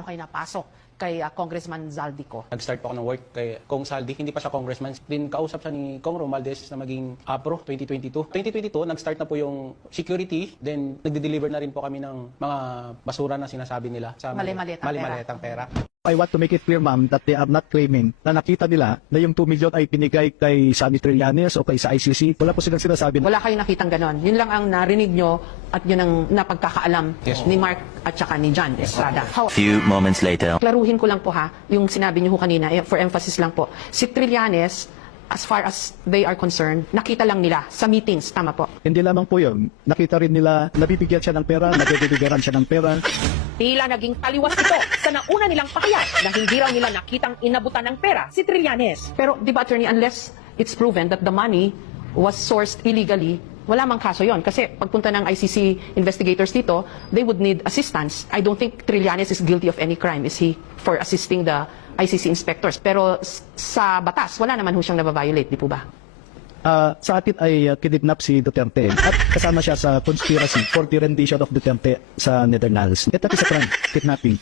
paano kayo napasok kay Congressman Zaldico? Nag-start po ako ng work kay Kong Saldi, hindi pa siya congressman. Din kausap siya ni Kong Romualdez na maging APRO 2022. 2022, nag-start na po yung security, then nagde-deliver na rin po kami ng mga basura na sinasabi nila sa mali-maletang pera. I want to make it clear, ma'am, that they are not claiming na nakita nila na yung 2 million ay pinigay kay Sammy Trillanes o kay sa ICC. Wala po silang sinasabi. Wala kayong nakitang ganon. Yun lang ang narinig nyo at yun ang napagkakaalam Yes. ni Mark at saka ni John Estrada. Few moments later. Klaruhin ko lang po ha, yung sinabi niyo ho kanina, for emphasis lang po. Si Trillanes, as far as they are concerned, nakita lang nila sa meetings, tama po. Hindi lamang po yun. Nakita rin nila, nabibigyan siya ng pera, nabibigyan siya ng pera. Tila naging taliwas ito sa nauna nilang pakayat na hindi raw nila nakitang inabutan ng pera si Trillanes. Pero di ba, attorney, unless it's proven that the money was sourced illegally, wala mang kaso yon. Kasi pagpunta ng ICC investigators dito, they would need assistance. I don't think Trillanes is guilty of any crime, is he, for assisting the ICC inspectors. Pero sa batas, wala naman ho siyang nababiolate, di po ba? Sa atin ay kidnap si Duterte at kasama siya sa conspiracy for the rendition of Duterte sa Netherlands. Ito is a crime, kidnapping.